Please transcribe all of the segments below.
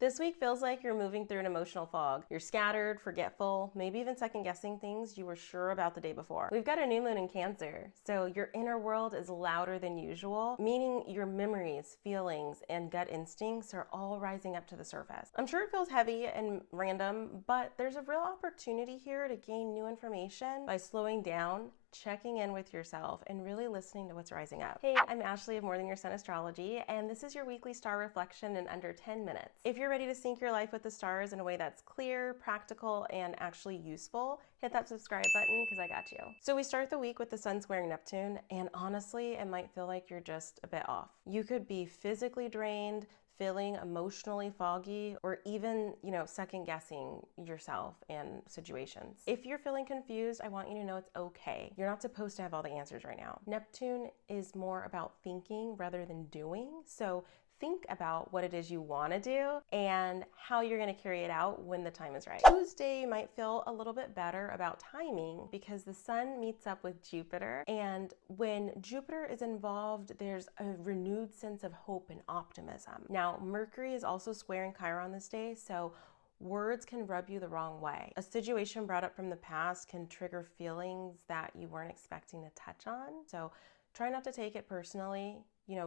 This week feels like you're moving through an emotional fog. You're scattered, forgetful, maybe even second guessing things you were sure about the day before. We've got a new moon in Cancer, so your inner world is louder than usual, meaning your memories, feelings, and gut instincts are all rising up to the surface. I'm sure it feels heavy and random, but there's a real opportunity here to gain new information by slowing down, checking in with yourself, and really listening to what's rising up. Hey, I'm Ashley of More Than Your Sun Astrology, and this is your weekly star reflection in under 10 minutes. If you're ready to sync your life with the stars in a way that's clear, practical, and actually useful, hit that subscribe button because I got you. So we start the week with the sun squaring Neptune, and honestly, it might feel like you're just a bit off. You could be physically drained, feeling emotionally foggy, or even, second guessing yourself and situations. If you're feeling confused, I want you to know it's okay. You're not supposed to have all the answers right now. Neptune is more about thinking rather than doing. So think about what it is you want to do and how you're going to carry it out when the time is right. Tuesday, you might feel a little bit better about timing because the sun meets up with Jupiter. And when Jupiter is involved, there's a renewed sense of hope and optimism. Now, Mercury is also squaring Chiron this day, so words can rub you the wrong way. A situation brought up from the past can trigger feelings that you weren't expecting to touch on. So try not to take it personally.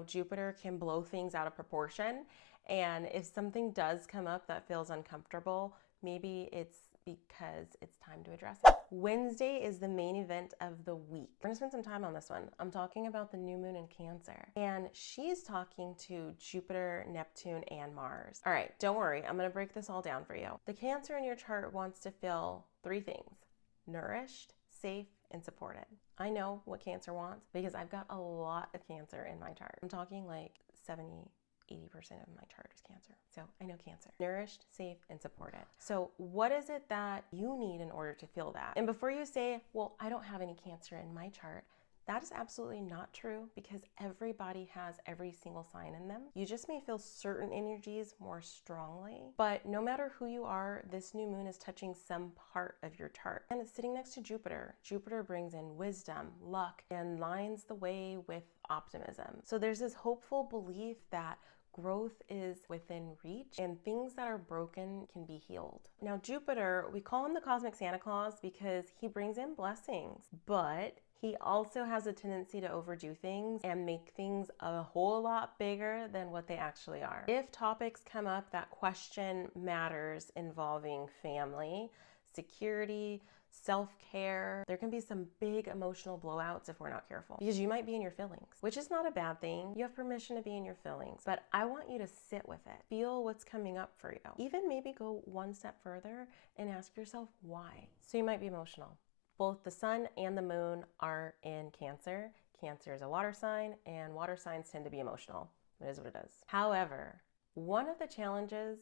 Jupiter can blow things out of proportion. And if something does come up that feels uncomfortable, maybe it's because it's time to address it. Wednesday is the main event of the week. We're gonna spend some time on this one. I'm talking about the new moon in Cancer, and she's talking to Jupiter, Neptune, and Mars. All right, don't worry, I'm gonna break this all down for you. The Cancer in your chart wants to feel three things: nourished, safe, and supported. I know what Cancer wants because I've got a lot of Cancer in my chart. I'm talking like 80% of my chart is Cancer. So I know Cancer. Nourished, safe, and supported. So what is it that you need in order to feel that? And before you say, well, I don't have any Cancer in my chart, that is absolutely not true because everybody has every single sign in them. You just may feel certain energies more strongly, but no matter who you are, this new moon is touching some part of your chart. And it's sitting next to Jupiter. Jupiter brings in wisdom, luck, and lines the way with optimism. So there's this hopeful belief that growth is within reach and things that are broken can be healed. Now, Jupiter, we call him the cosmic Santa Claus because he brings in blessings, but he also has a tendency to overdo things and make things a whole lot bigger than what they actually are. If topics come up that question matters involving family, security, self-care, there can be some big emotional blowouts if we're not careful because you might be in your feelings, which is not a bad thing. You have permission to be in your feelings, but I want you to sit with it. Feel what's coming up for you. Even maybe go one step further and ask yourself why. So you might be emotional. Both the sun and the moon are in Cancer. Cancer is a water sign, and water signs tend to be emotional. It is what it is. However, one of the challenges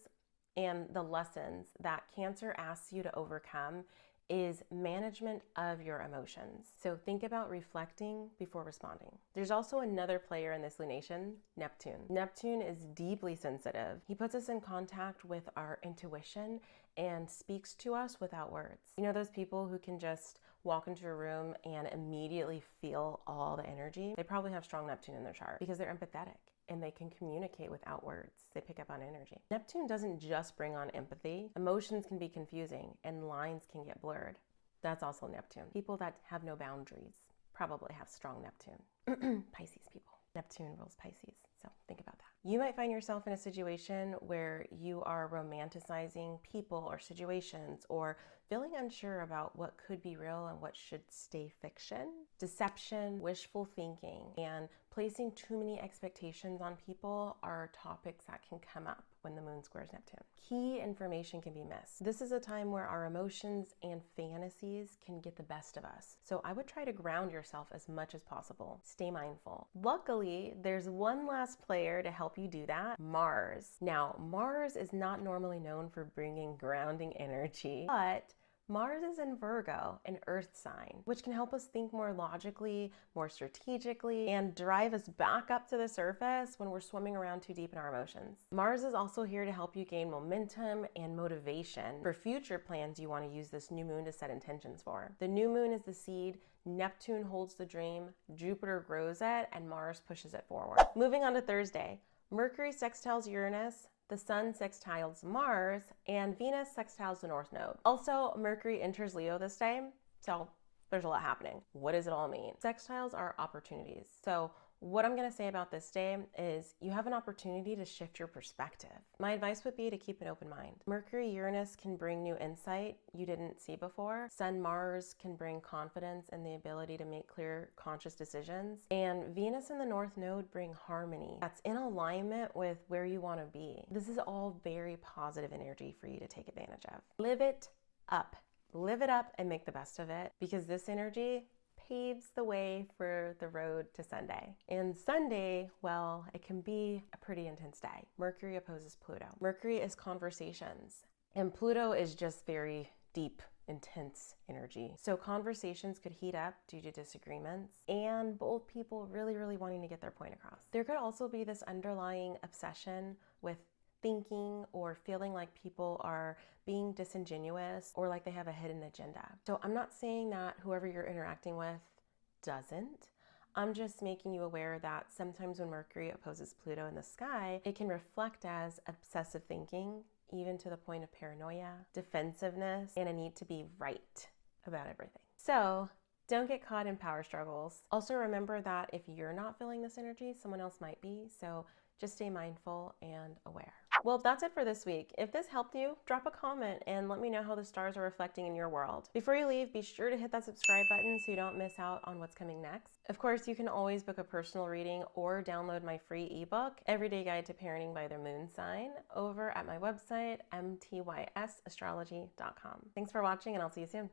and the lessons that Cancer asks you to overcome is management of your emotions. So think about reflecting before responding. There's also another player in this lunation, Neptune. Neptune is deeply sensitive. He puts us in contact with our intuition and speaks to us without words. You know those people who can just walk into a room and immediately feel all the energy? They probably have strong Neptune in their chart because they're empathetic and they can communicate without words. They pick up on energy. Neptune doesn't just bring on empathy. Emotions can be confusing and lines can get blurred. That's also Neptune. People that have no boundaries probably have strong Neptune. Pisces people. Neptune rules Pisces, so think about that. You might find yourself in a situation where you are romanticizing people or situations or feeling unsure about what could be real and what should stay fiction. Deception, wishful thinking, and placing too many expectations on people are topics that can come up when the moon squares Neptune. Key information can be missed. This is a time where our emotions and fantasies can get the best of us. So I would try to ground yourself as much as possible. Stay mindful. Luckily, there's one last player to help you do that, Mars. Now, Mars is not normally known for bringing grounding energy, but Mars is in Virgo, an earth sign, which can help us think more logically, more strategically, and drive us back up to the surface when we're swimming around too deep in our emotions. Mars is also here to help you gain momentum and motivation for future plans you want to use this new moon to set intentions for. The new moon is the seed, Neptune holds the dream, Jupiter grows it, and Mars pushes it forward. Moving on to Thursday, Mercury sextiles Uranus, the Sun sextiles Mars, and Venus sextiles the North Node. Also, Mercury enters Leo this day, so there's a lot happening. What does it all mean? Sextiles are opportunities. So what I'm gonna say about this day is you have an opportunity to shift your perspective. My advice would be to keep an open mind. Mercury-Uranus can bring new insight you didn't see before. Sun-Mars can bring confidence and the ability to make clear, conscious decisions. And Venus and the North Node bring harmony that's in alignment with where you wanna be. This is all very positive energy for you to take advantage of. Live it up. Live it up and make the best of it, because this energy paves the way for the road to Sunday. And Sunday, well, it can be a pretty intense day. Mercury opposes Pluto. Mercury is conversations, and Pluto is just very deep, intense energy. So conversations could heat up due to disagreements and both people really wanting to get their point across. There could also be this underlying obsession with thinking or feeling like people are being disingenuous or like they have a hidden agenda. So I'm not saying that whoever you're interacting with doesn't. I'm just making you aware that sometimes when Mercury opposes Pluto in the sky, it can reflect as obsessive thinking, even to the point of paranoia, defensiveness, and a need to be right about everything. So don't get caught in power struggles. Also remember that if you're not feeling this energy, someone else might be. So just stay mindful and aware. Well, that's it for this week. If this helped you, drop a comment and let me know how the stars are reflecting in your world. Before you leave, be sure to hit that subscribe button so you don't miss out on what's coming next. Of course, you can always book a personal reading or download my free ebook, Everyday Guide to Parenting by Their Moon Sign, over at my website, mtysastrology.com. Thanks for watching, and I'll see you soon.